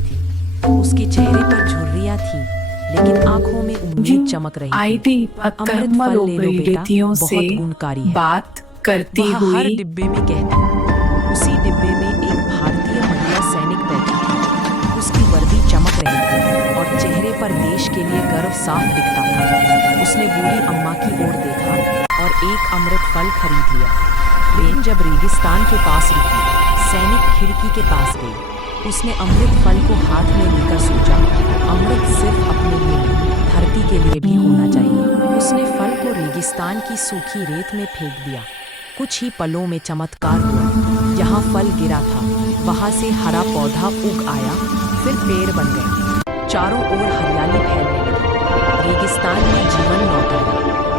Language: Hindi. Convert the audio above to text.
रही थी। उसके चेहरे पर झुर्रियां थी, लेकिन आंखों में उम्मीद चमक रही आई थी। थी अमृत कमल फल हो ले लो गई बेटा, रीतियों से बहुत गुणकारी है। बात करती वह हर हुई। डिब्बे में कहती। उसी डिब्बे में एक भारतीय महिला सैनिक बैठी थी। उसकी वर्दी चमक रही थी और चेहरे पर देश के लिए गर्व साफ दिखता था। उसने बूढ़ी अम्मा की ओर देखा और एक अमृत फल खरीद लिया। ट्रेन जब रेगिस्तान के पास रुकी, सैनिक खिड़की के पास गई। उसने अमृत फल को हाथ में लेकर सोचा, अमृत सिर्फ अपने लिए नहीं, धरती के लिए भी होना चाहिए। उसने फल को रेगिस्तान की सूखी रेत में फेंक दिया। कुछ ही पलों में चमत्कार हुआ। यहाँ फल गिरा था, वहां से हरा पौधा उग आया, फिर पेड़ बन गए। चारों ओर हरियाली फैलने लगी। रेगिस्तान में जीवन लौट आया।